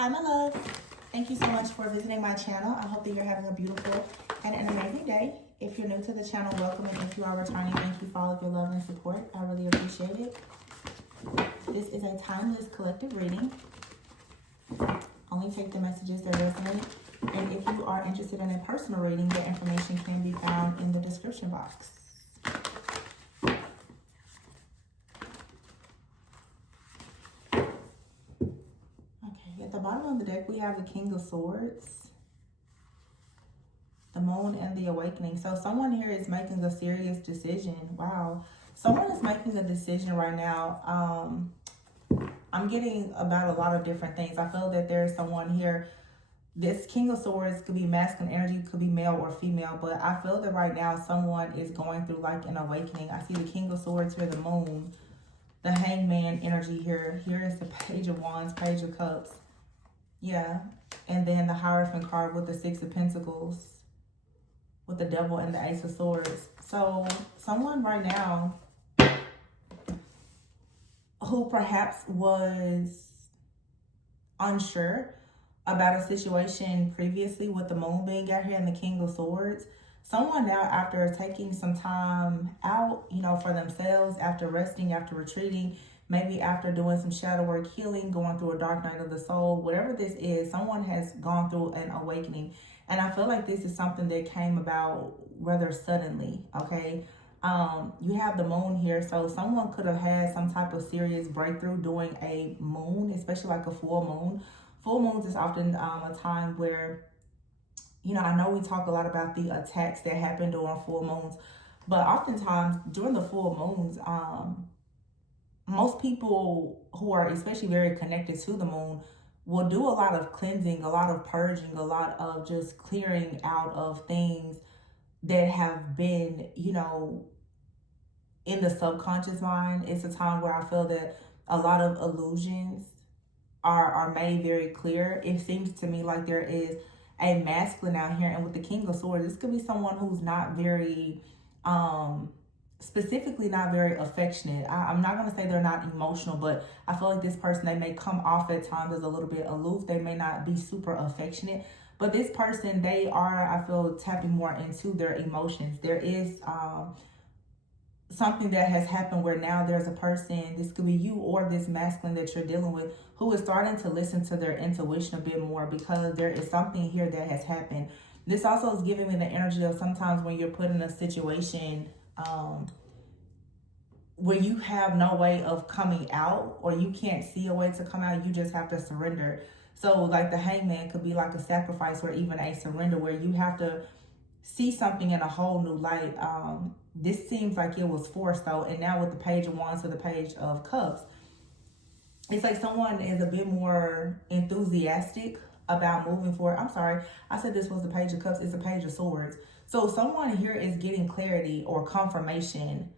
Hi, my love. Thank you so much for visiting my channel. I hope that you're having a beautiful and an amazing day. If you're new to the channel, welcome. And if you are returning, thank you for all of your love and support. I really appreciate it. This is a timeless collective reading. Only take the messages that resonate. And if you are interested in a personal reading, the information can be found in the description box. At the bottom of the deck, we have the King of Swords, the Moon, and the Awakening. So someone here is making a serious decision. Wow. Someone is making a decision right now. I'm getting about a lot of different things. I feel that there's someone here. This King of Swords could be masculine energy, could be male or female. But I feel that right now someone is going through like an awakening. I see the King of Swords here, the Moon, the Hangman energy here. Here is the Page of Wands, Page of Cups. Yeah, and then the Hierophant card with the Six of Pentacles, with the Devil and the Ace of Swords. So someone right now who perhaps was unsure about a situation previously with the Moon being out here and the King of Swords. Someone now, after taking some time out, for themselves, after resting, after retreating, maybe after doing some shadow work, healing, going through a dark night of the soul, whatever this is, someone has gone through an awakening. And I feel like this is something that came about rather suddenly, okay? You have the Moon here, so someone could have had some type of serious breakthrough during a moon, especially like a full moon. Full moons is often a time where, I know we talk a lot about the attacks that happen during full moons, but oftentimes during the full moons, most people who are especially very connected to the moon will do a lot of cleansing, a lot of purging, a lot of just clearing out of things that have been, in the subconscious mind. It's a time where I feel that a lot of illusions are made very clear. It seems to me like there is a masculine out here, and with the King of Swords, this could be someone who's not very specifically not very affectionate. I'm not going to say they're not emotional, but I feel like this person, they may come off at times as a little bit aloof. They may not be super affectionate, but this person, they are, I feel, tapping more into their emotions. There is something that has happened where now there's a person, this could be you or this masculine that you're dealing with, who is starting to listen to their intuition a bit more, because there is something here that has happened. This also is giving me the energy of sometimes when you're put in a situation where you have no way of coming out, or you can't see a way to come out, you just have to surrender. So like the Hangman could be like a sacrifice or even a surrender, where you have to see something in a whole new light. This seems like it was forced though. And now with the Page of Wands to the Page of Cups, it's like someone is a bit more enthusiastic about moving forward. I'm sorry, I said this was the Page of Cups. It's the Page of Swords. So someone here is getting clarity or confirmation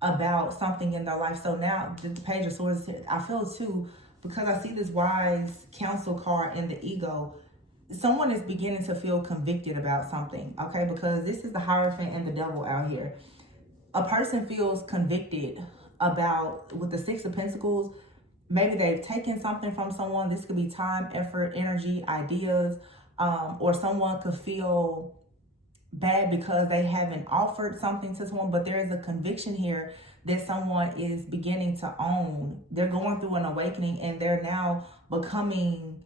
about something in their life. So now the Page of Swords, I feel too, because I see this Wise Counsel card in the Ego, someone is beginning to feel convicted about something, okay? Because this is the Hierophant and the Devil out here. A person feels convicted about, with the Six of Pentacles, maybe they've taken something from someone. This could be time, effort, energy, ideas, or someone could feel bad because they haven't offered something to someone, but there is a conviction here that someone is beginning to own. They're going through an awakening, and they're now becoming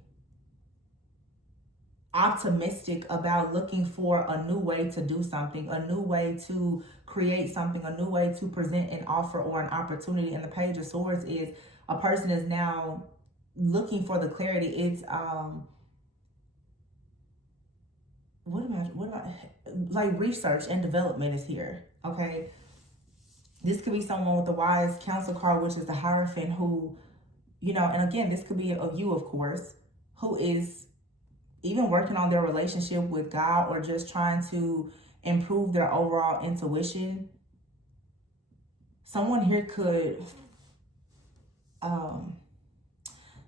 optimistic about looking for a new way to do something, a new way to create something, a new way to present an offer or an opportunity. And the Page of Swords is a person is now looking for the clarity. It's like research and development is here, okay? This could be someone with the Wise Counsel card, which is the Hierophant, who, and again, this could be of you, of course, who is even working on their relationship with God, or just trying to improve their overall intuition. Someone here could,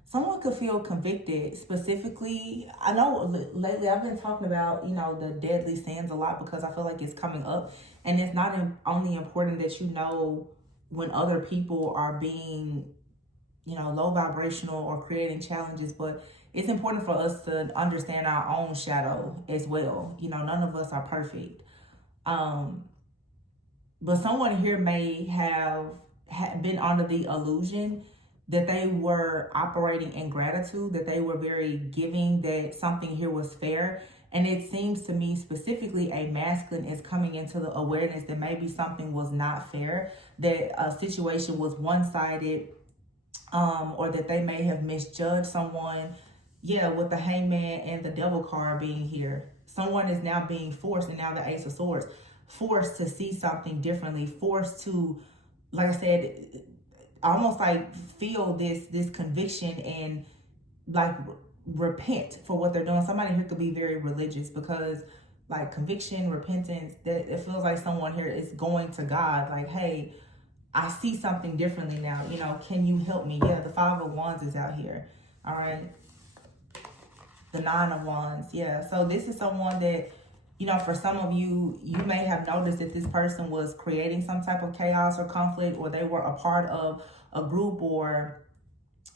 someone could feel convicted. Specifically, I know lately I've been talking about, the deadly sins a lot, because I feel like it's coming up. And it's not only important that when other people are being low vibrational or creating challenges, but it's important for us to understand our own shadow as well. None of us are perfect. But someone here may have been under the illusion that they were operating in gratitude, that they were very giving, that something here was fair. And it seems to me specifically a masculine is coming into the awareness that maybe something was not fair, that a situation was one-sided, or that they may have misjudged someone. Yeah, with the Hangman and the Devil card being here. Someone is now being forced, and now the Ace of Swords, forced to see something differently, forced to, like I said, almost like feel this conviction and like repent for what they're doing. Somebody here could be very religious, because like conviction, repentance, that it feels like someone here is going to God like, hey, I see something differently now. Can you help me? Yeah, the Five of Wands is out here. All right. The Nine of Wands. Yeah. So this is someone that, for some of you, you may have noticed that this person was creating some type of chaos or conflict, or they were a part of a group or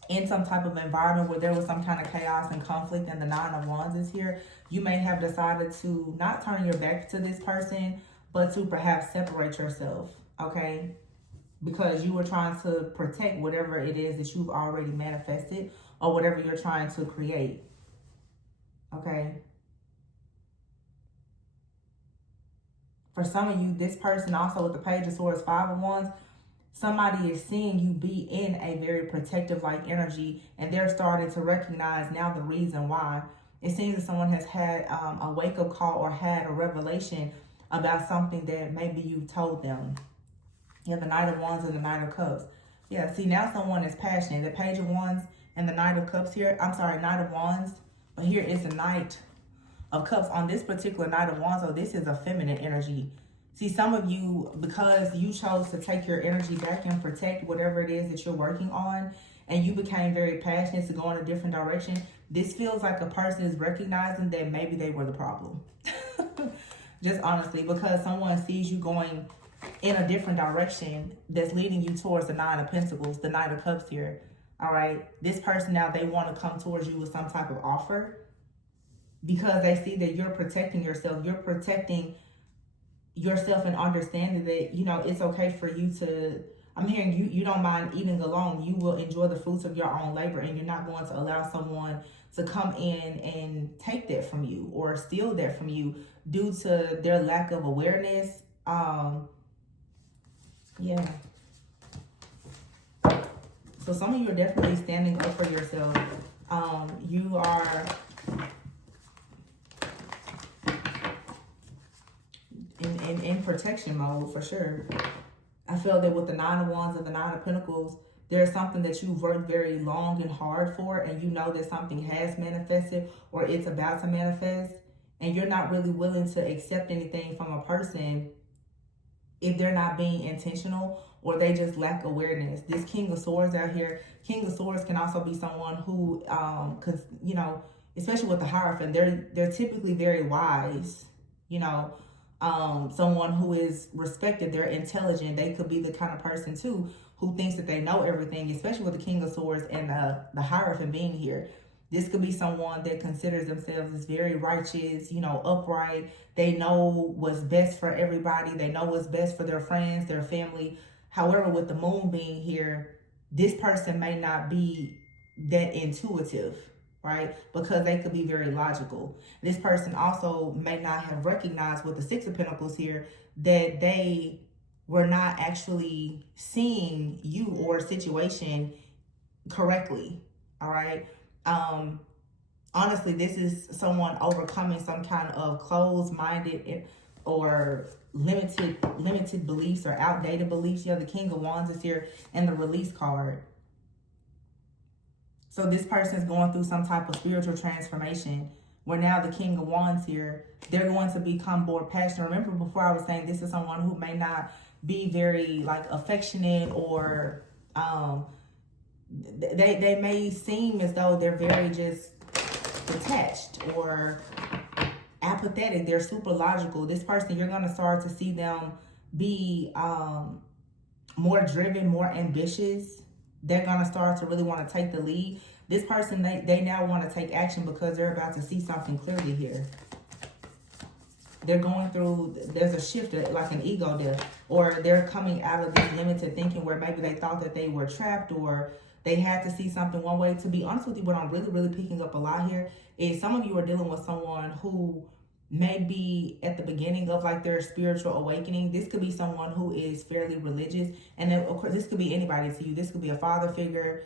in some type of environment where there was some kind of chaos and conflict, and the Nine of Wands is here. You may have decided to not turn your back to this person, but to perhaps separate yourself, okay? Because you were trying to protect whatever it is that you've already manifested, or whatever you're trying to create, okay? For some of you, this person also with the Page of Swords, Five of Wands, somebody is seeing you be in a very protective like energy, and they're starting to recognize now the reason why. It seems that someone has had a wake-up call or had a revelation about something that maybe you told them. Yeah, the Knight of Wands and the Knight of Cups. Yeah, see, now someone is passionate. The Page of Wands and the Knight of Cups here. I'm sorry, Knight of Wands. But here is the Knight of Cups. On this particular Knight of Wands, so this is a feminine energy. See, some of you, because you chose to take your energy back and protect whatever it is that you're working on, and you became very passionate to go in a different direction, this feels like a person is recognizing that maybe they were the problem. Just honestly, because someone sees you going in a different direction that's leading you towards the Nine of Pentacles, the Knight of Cups here. All right. This person now, they want to come towards you with some type of offer, because they see that you're protecting yourself. You're protecting yourself and understanding that, it's okay for you to, I'm hearing you don't mind eating alone. You will enjoy the fruits of your own labor, and you're not going to allow someone to come in and take that from you or steal that from you due to their lack of awareness. Yeah. So some of you are definitely standing up for yourself. You are in protection mode for sure. I feel that with the Nine of Wands and the Nine of Pentacles, there's something that you've worked very long and hard for, and you know that something has manifested or it's about to manifest, and you're not really willing to accept anything from a person if they're not being intentional or they just lack awareness. This King of Swords out here, King of Swords can also be someone who, cause especially with the Hierophant, they're typically very wise, someone who is respected, they're intelligent. They could be the kind of person too who thinks that they know everything, especially with the King of Swords and the Hierophant being here. This could be someone that considers themselves as very righteous, upright. They know what's best for everybody. They know what's best for their friends, their family. However, with the Moon being here, this person may not be that intuitive, right? Because they could be very logical. This person also may not have recognized with the Six of Pentacles here that they were not actually seeing you or a situation correctly, all right? Honestly, this is someone overcoming some kind of closed-minded or limited beliefs or outdated beliefs. Yeah, the King of Wands is here and the Release card. So this person is going through some type of spiritual transformation where now the King of Wands here, they're going to become more passionate. Remember before I was saying this is someone who may not be very like affectionate or they may seem as though they're very just detached or apathetic. They're super logical. This person, you're going to start to see them be more driven, more ambitious, they're going to start to really want to take the lead. This person, they now want to take action because they're about to see something clearly here. They're going through, there's a shift, like an ego death, or they're coming out of this limited thinking where maybe they thought that they were trapped or they had to see something one way. To be honest with you, what I'm really picking up a lot here is some of you are dealing with someone who may be at the beginning of like their spiritual awakening. This could be someone who is fairly religious, and then of course this could be anybody to you. This could be a father figure,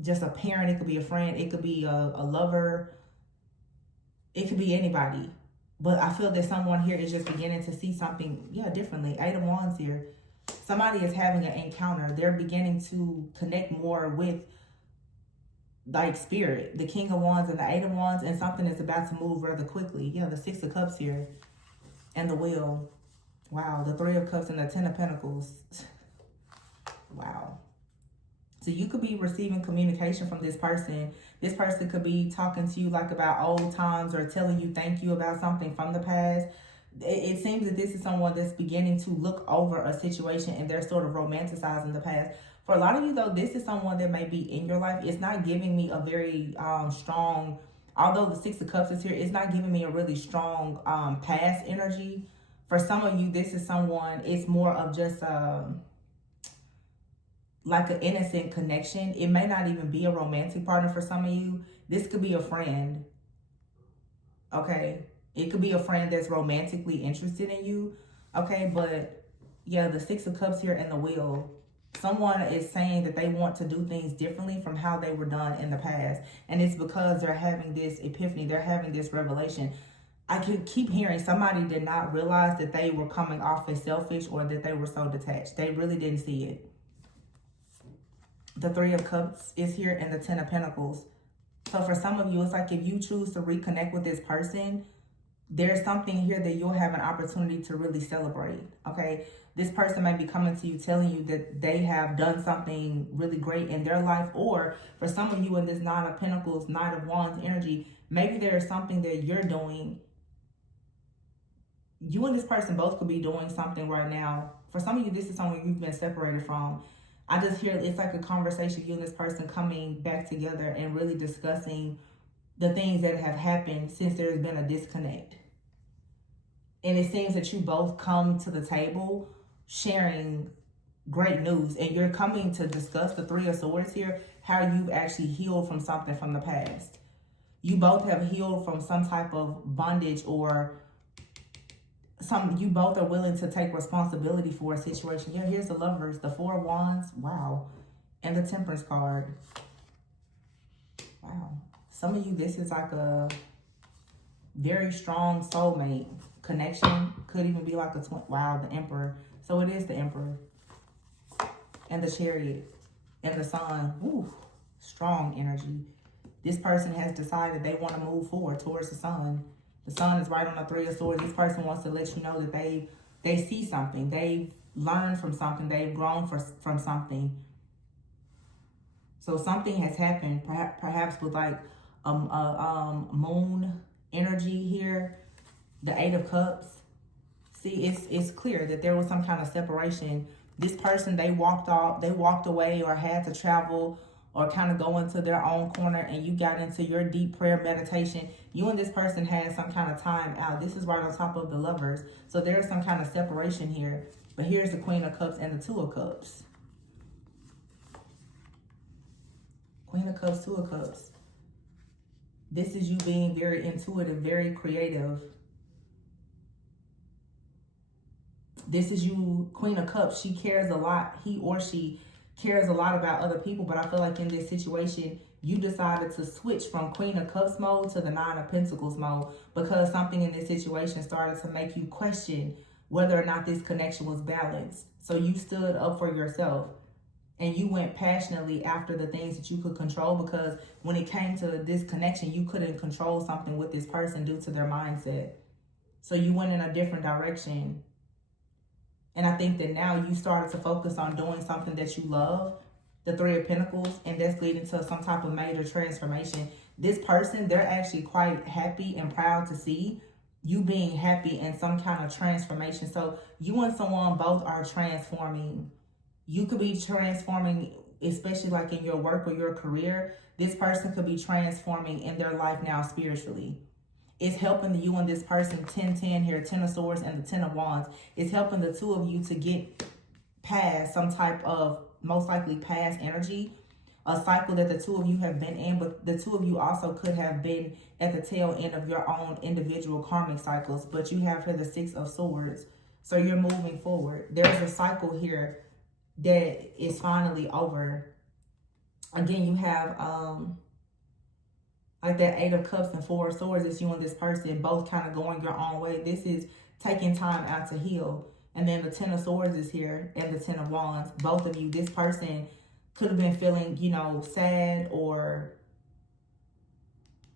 just a parent, it could be a friend, it could be a lover, it could be anybody. But I feel that someone here is just beginning to see something, differently. 8 of Wands here. Somebody is having an encounter. They're beginning to connect more with like spirit, the King of Wands and the 8 of Wands, and something is about to move rather quickly. The 6 of Cups here and the Wheel. Wow, the 3 of Cups and the 10 of Pentacles. Wow. So you could be receiving communication from this person. This person could be talking to you like about old times or telling you thank you about something from the past. It seems that this is someone that's beginning to look over a situation and they're sort of romanticizing the past. For a lot of you, though, this is someone that may be in your life. It's not giving me a very strong, although the 6 of Cups is here, it's not giving me a really strong past energy. For some of you, this is someone, it's more of just like an innocent connection. It may not even be a romantic partner for some of you. This could be a friend. Okay. It could be a friend that's romantically interested in you. Okay. But yeah, the 6 of Cups here and the Wheel. Someone is saying that they want to do things differently from how they were done in the past. And it's because they're having this epiphany. They're having this revelation. I could keep hearing somebody did not realize that they were coming off as selfish or that they were so detached. They really didn't see it. The 3 of Cups is here and the 10 of Pentacles. So for some of you, it's like if you choose to reconnect with this person, there's something here that you'll have an opportunity to really celebrate, okay? This person might be coming to you telling you that they have done something really great in their life. Or for some of you in this 9 of Pentacles, 9 of Wands energy, maybe there is something that you're doing. You and this person both could be doing something right now. For some of you, this is someone you've been separated from. I just hear it's like a conversation, you and this person coming back together and really discussing the things that have happened since there's been a disconnect. And it seems that you both come to the table sharing great news. And you're coming to discuss the 3 of Swords here, how you've actually healed from something from the past. You both have healed from some type of bondage or you both are willing to take responsibility for a situation. Yeah, here's the Lovers, the 4 of Wands, wow, and the Temperance card. Wow. Some of you, this is like a very strong soulmate connection. Could even be like a twin. Wow, the Emperor. So it is the Emperor. And the Chariot. And the Sun. Ooh, strong energy. This person has decided they want to move forward towards the Sun. The Sun is right on the 3 of Swords. This person wants to let you know that they see something. They've learned from something. They've grown from something. So something has happened, perhaps with like moon energy here. The 8 of Cups. See, it's clear that there was some kind of separation. This person, they walked away or had to travel or kind of go into their own corner, and you got into your deep prayer meditation. You and this person had some kind of time out. This is right on top of the Lovers. So there's some kind of separation here. But here's the Queen of Cups and the 2 of Cups. Queen of Cups, 2 of Cups. This is you being very intuitive, very creative. This is you, Queen of Cups. She cares a lot. He or she cares a lot about other people. But I feel like in this situation, you decided to switch from Queen of Cups mode to the 9 of Pentacles mode because something in this situation started to make you question whether or not this connection was balanced. So you stood up for yourself and you went passionately after the things that you could control, because when it came to this connection, you couldn't control something with this person due to their mindset. So you went in a different direction. And I think that now you started to focus on doing something that you love, the 3 of Pentacles, and that's leading to some type of major transformation. This person, they're actually quite happy and proud to see you being happy in some kind of transformation. So you and someone both are transforming. You could be transforming especially like in your work or your career, this person could be transforming in their life now spiritually. It's helping you and this person, 10-10 here, 10 of swords and the 10 of wands. It's helping the two of you to get past some type of, most likely past energy, a cycle that the two of you have been in, but the two of you also could have been at the tail end of your own individual karmic cycles. But you have here the 6 of swords. So you're moving forward. There's a cycle here that is finally over. Again, you have like that 8 of cups and 4 of swords. It's you and this person both kind of going your own way. This is taking time out to heal. And then the 10 of swords is here and the 10 of wands. Both of you, this person could have been feeling, you know, sad or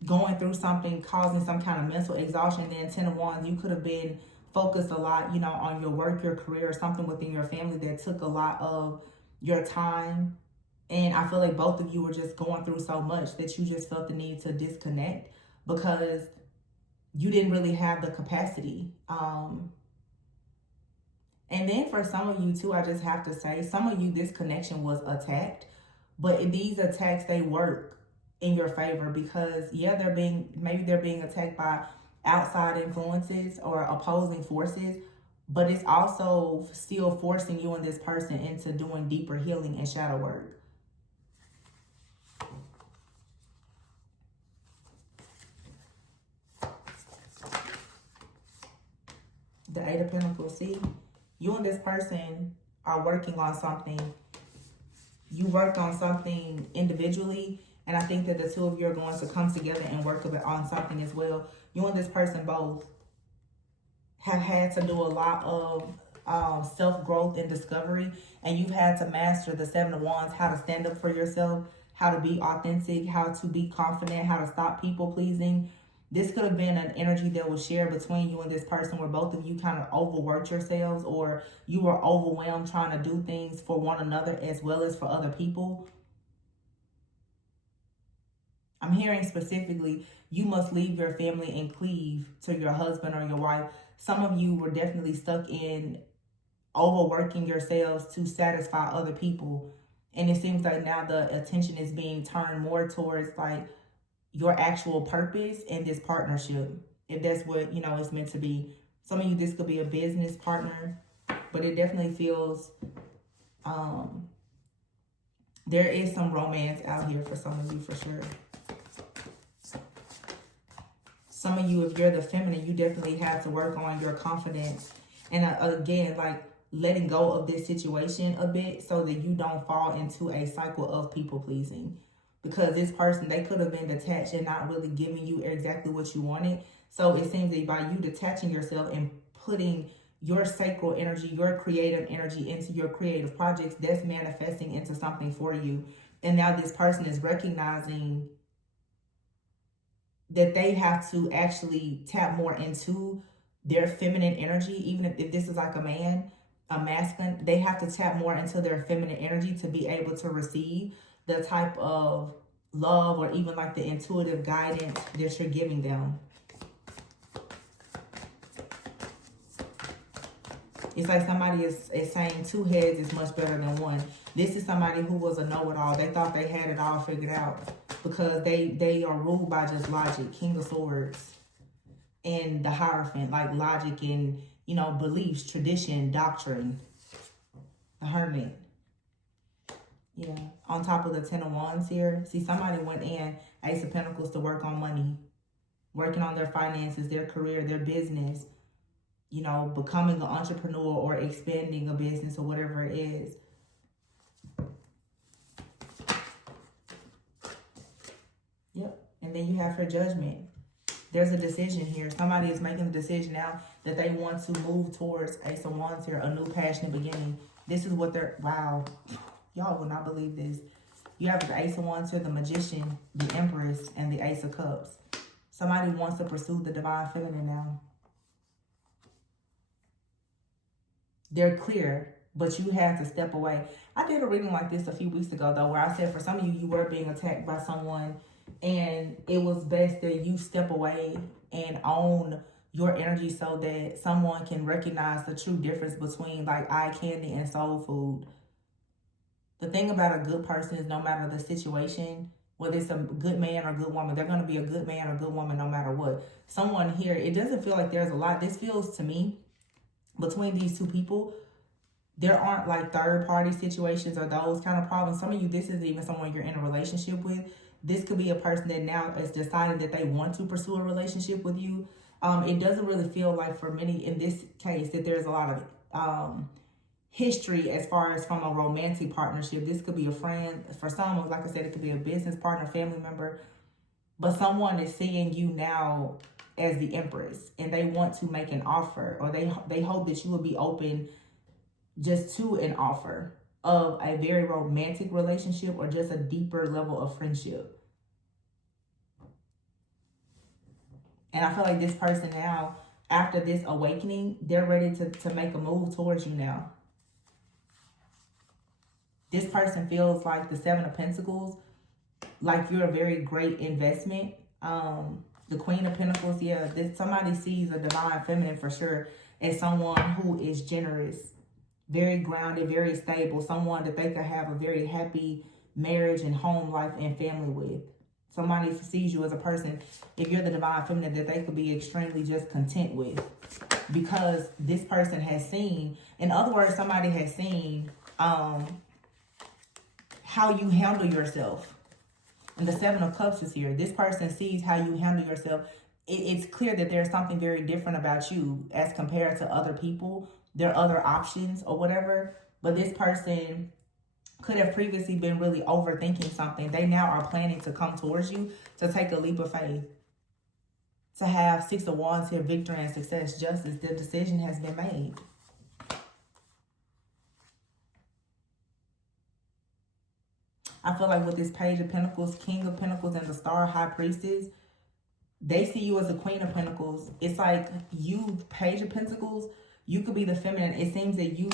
going through something, causing some kind of mental exhaustion. Then 10 of wands, you could have been focused a lot, you know, on your work, your career, or something within your family that took a lot of your time. And I feel like both of you were just going through so much that you just felt the need to disconnect because you didn't really have the capacity. And then for some of you too, I just have to say, some of you, this connection was attacked, but these attacks, they work in your favor because yeah, maybe they're being attacked by outside influences or opposing forces, but it's also still forcing you and this person into doing deeper healing and shadow work. The 8 of Pentacles, see? You and this person are working on something. You worked on something individually, and I think that the two of you are going to come together and work on something as well. You and this person both have had to do a lot of self-growth and discovery, and you've had to master the 7 of wands, how to stand up for yourself, how to be authentic, how to be confident, how to stop people pleasing. This could have been an energy that was shared between you and this person where both of you kind of overworked yourselves, or you were overwhelmed trying to do things for one another as well as for other people. I'm hearing specifically, you must leave your family and cleave to your husband or your wife. Some of you were definitely stuck in overworking yourselves to satisfy other people. And it seems like now the attention is being turned more towards like your actual purpose in this partnership, if that's what, you know, it's meant to be. Some of you, this could be a business partner, but it definitely feels there is some romance out here for some of you for sure. Some of you, if you're the feminine, you definitely have to work on your confidence and again, like letting go of this situation a bit so that you don't fall into a cycle of people pleasing. Because this person, they could have been detached and not really giving you exactly what you wanted. So it seems that by you detaching yourself and putting your sacral energy, your creative energy into your creative projects, that's manifesting into something for you. And now this person is recognizing that they have to actually tap more into their feminine energy. Even if this is like a man, a masculine, they have to tap more into their feminine energy to be able to receive the type of love or even like the intuitive guidance that you're giving them. It's like somebody is saying 2 heads is much better than 1. This is somebody who was a know-it-all. They thought they had it all figured out because they are ruled by just logic. King of Swords and the Hierophant, like logic and, you know, beliefs, tradition, doctrine. The Hermit. Yeah, on top of the 10 of wands here. See, somebody went in, Ace of Pentacles, to work on money. Working on their finances, their career, their business. You know, becoming an entrepreneur or expanding a business or whatever it is. Yep, and then you have her Judgment. There's a decision here. Somebody is making the decision now that they want to move towards Ace of Wands here, a new passionate beginning. This is what they're, wow. Y'all will not believe this. You have the Ace of Wands here, the Magician, the Empress, and the Ace of Cups. Somebody wants to pursue the divine feminine now. They're clear, but you have to step away. I did a reading like this a few weeks ago, though, where I said for some of you, you were being attacked by someone, and it was best that you step away and own your energy so that someone can recognize the true difference between like eye candy and soul food. The thing about a good person is no matter the situation, whether it's a good man or good woman, they're going to be a good man or good woman no matter what. Someone here, it doesn't feel like there's a lot. This feels to me, between these two people, there aren't like third party situations or those kind of problems. Some of you, this isn't even someone you're in a relationship with. This could be a person that now has decided that they want to pursue a relationship with you. It doesn't really feel like for many in this case that there's a lot of history as far as from a romantic partnership. This could be a friend. For some, like I said, it could be a business partner, family member. But someone is seeing you now as the Empress and they want to make an offer, or they hope that you will be open just to an offer of a very romantic relationship or just a deeper level of friendship. And I feel like this person now, after this awakening, they're ready to make a move towards you now. This person feels like the Seven of Pentacles, like you're a very great investment. The Queen of Pentacles, yeah, somebody sees a divine feminine for sure as someone who is generous, very grounded, very stable, someone that they could have a very happy marriage and home life and family with. Somebody sees you as a person, if you're the divine feminine, that they could be extremely just content with, because this person has seen, in other words, somebody has seen how you handle yourself. And the Seven of Cups is here. This person sees how you handle yourself. It's clear that there's something very different about you as compared to other people. There are other options or whatever. But this person could have previously been really overthinking something. They now are planning to come towards you to take a leap of faith. To have Six of Wands here, victory and success, justice. The decision has been made. I feel like with this Page of Pentacles, King of Pentacles, and the Star High Priestess, they see you as a Queen of Pentacles. It's like you, Page of Pentacles, you could be the feminine. It seems that you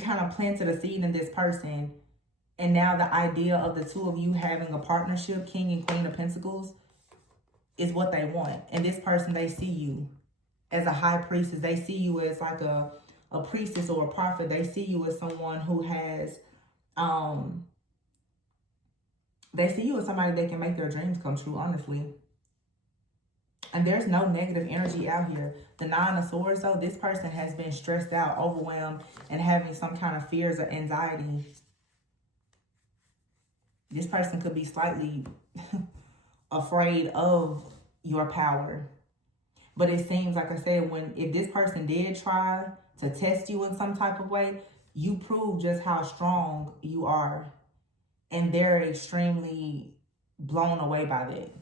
kind of planted a seed in this person. And now the idea of the two of you having a partnership, King and Queen of Pentacles, is what they want. And this person, they see you as a High Priestess. They see you as like a priestess or a prophet. They see you as someone who has... they see you as somebody that can make their dreams come true, honestly. And there's no negative energy out here. The Nine of Swords, though, this person has been stressed out, overwhelmed, and having some kind of fears or anxiety. This person could be slightly afraid of your power. But it seems, like I said, if this person did try to test you in some type of way, you prove just how strong you are. And they're extremely blown away by that.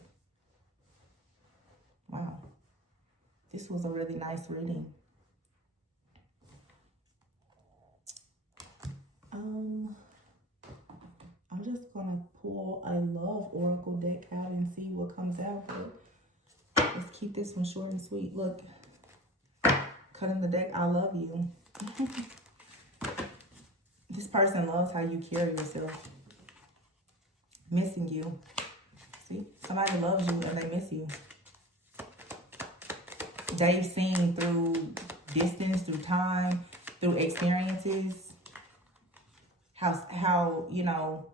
Wow. This was a really nice reading. I'm just going to pull a love oracle deck out and see what comes out. But let's keep this one short and sweet. Look, cutting the deck, I love you. This person loves how you carry yourself. Missing you. See, somebody loves you and they miss you. They've seen through distance, through time, through experiences, how you know,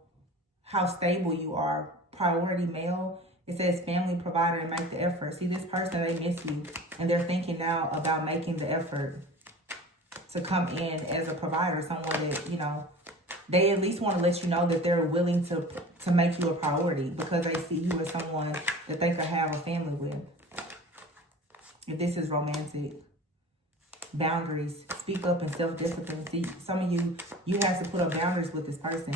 how stable you are. Priority male. It says family, provider, and make the effort. See, this person, they miss you. And they're thinking now about making the effort to come in as a provider. Someone that, you know, they at least want to let you know that they're willing to make you a priority, because they see you as someone that they could have a family with. If this is romantic. Boundaries. Speak up and self-discipline. See, some of you have to put up boundaries with this person,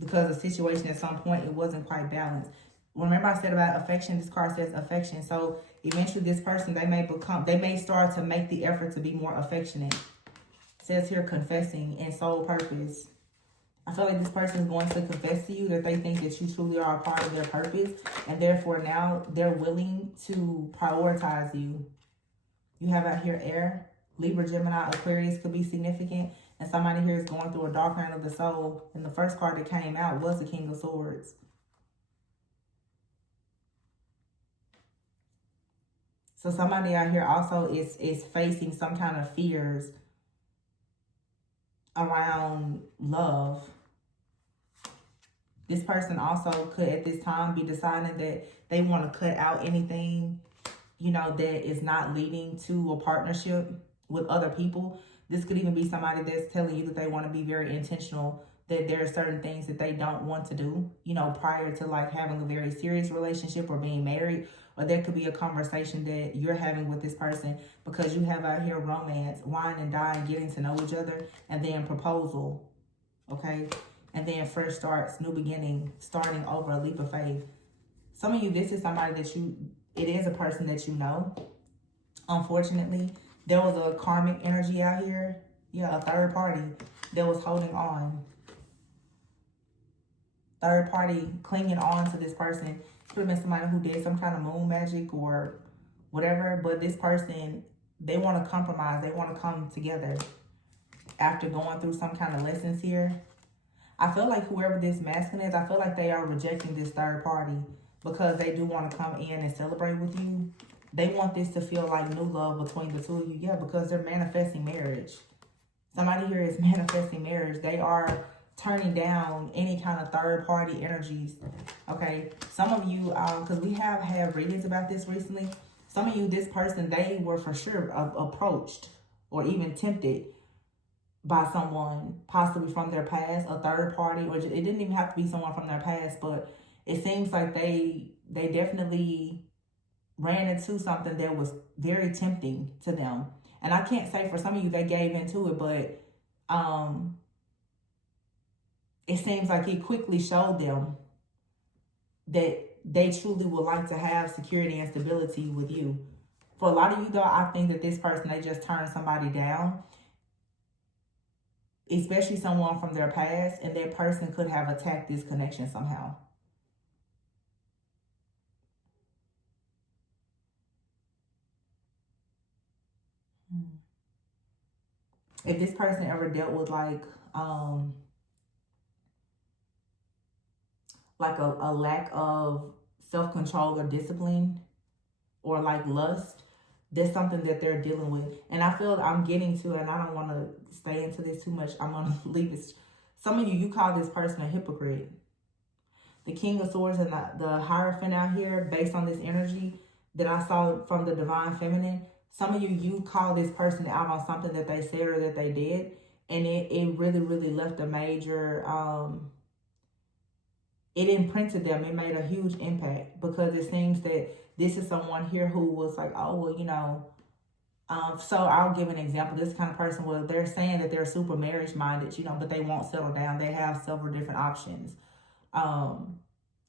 because the situation at some point, it wasn't quite balanced. Remember I said about affection, this card says affection. So eventually this person, they may start to make the effort to be more affectionate. It says here confessing and soul purpose. I feel like this person is going to confess to you that they think that you truly are a part of their purpose. And therefore now they're willing to prioritize you. You have out here air, Libra, Gemini, Aquarius could be significant. And somebody here is going through a dark night of the soul. And the first card that came out was the King of Swords. So somebody out here also is facing some kind of fears around love. This person also could at this time be deciding that they want to cut out anything, you know, that is not leading to a partnership with other people. This could even be somebody that's telling you that they want to be very intentional, that there are certain things that they don't want to do, you know, prior to like having a very serious relationship or being married. Or there could be a conversation that you're having with this person because you have out here romance, wine and dine, getting to know each other, and then proposal, okay? And then fresh starts, new beginning, starting over, a leap of faith. Some of you, this is somebody that it is a person that you know. Unfortunately, there was a karmic energy out here. Yeah, a third party that was holding on. Third party clinging on to this person. Could have been somebody who did some kind of moon magic or whatever. But this person, they want to compromise. They want to come together after going through some kind of lessons here. I feel like whoever this masculine is, I feel like they are rejecting this third party because they do want to come in and celebrate with you. They want this to feel like new love between the two of you. Yeah, because they're manifesting marriage. Somebody here is manifesting marriage. They are turning down any kind of third party energies. Okay, some of you, because we have had readings about this recently. Some of you, this person, they were for sure approached or even tempted by someone, possibly from their past, a third party, or it didn't even have to be someone from their past, but it seems like they definitely ran into something that was very tempting to them. And I can't say for some of you they gave into it, but it seems like it quickly showed them that they truly would like to have security and stability with you. For a lot of you though, I think that this person, they just turned somebody down, especially someone from their past, and that person could have attacked this connection somehow. If this person ever dealt with like a lack of self-control or discipline, or like lust, that's something that they're dealing with. And I feel I'm getting to, and I don't want to stay into this too much, I'm going to leave it. Some of you call this person a hypocrite. The King of Swords and the Hierophant out here, based on this energy that I saw from the Divine Feminine, some of you call this person out on something that they said or that they did, and it really, really left a major, it imprinted them. It made a huge impact, because it seems that this is someone here who was like, oh, well, you know, so I'll give an example. This kind of person, well, they're saying that they're super marriage minded, you know, but they won't settle down. They have several different options.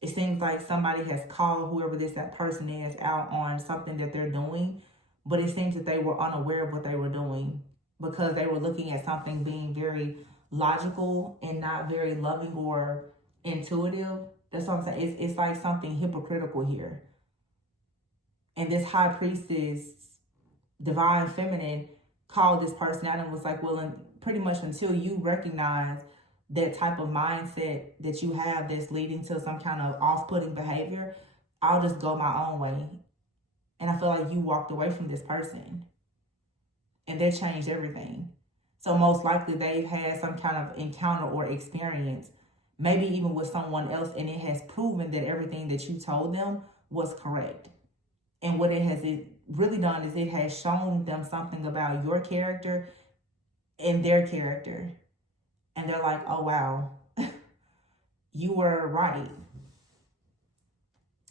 It seems like somebody has called whoever that person is out on something that they're doing, but it seems that they were unaware of what they were doing, because they were looking at something being very logical and not very loving or intuitive. That's what I'm saying. It's like something hypocritical here. And this High Priestess, Divine Feminine, called this person out and was like, well, pretty much until you recognize that type of mindset that you have that's leading to some kind of off-putting behavior, I'll just go my own way. And I feel like you walked away from this person, and they changed everything. So most likely they've had some kind of encounter or experience, maybe even with someone else, and it has proven that everything that you told them was correct. And what it really done is it has shown them something about your character and their character. And they're like, oh, wow, you were right.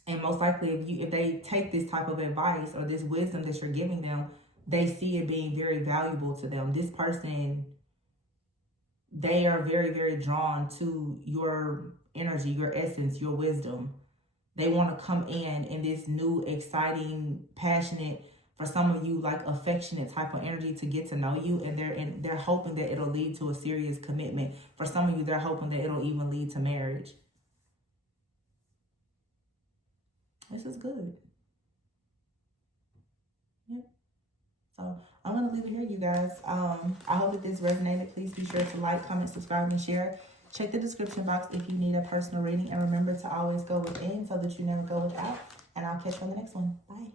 And most likely if they take this type of advice or this wisdom that you're giving them, they see it being very valuable to them. This person, they are very, very drawn to your energy, your essence, your wisdom. They want to come in this new, exciting, passionate, for some of you, like affectionate type of energy to get to know you. And they're hoping that it'll lead to a serious commitment. For some of you, they're hoping that it'll even lead to marriage. This is good. Yeah. So I'm going to leave it here, you guys. I hope that this resonated. Please be sure to like, comment, subscribe, and share. Check the description box if you need a personal reading. And remember to always go within so that you never go without. And I'll catch you on the next one. Bye.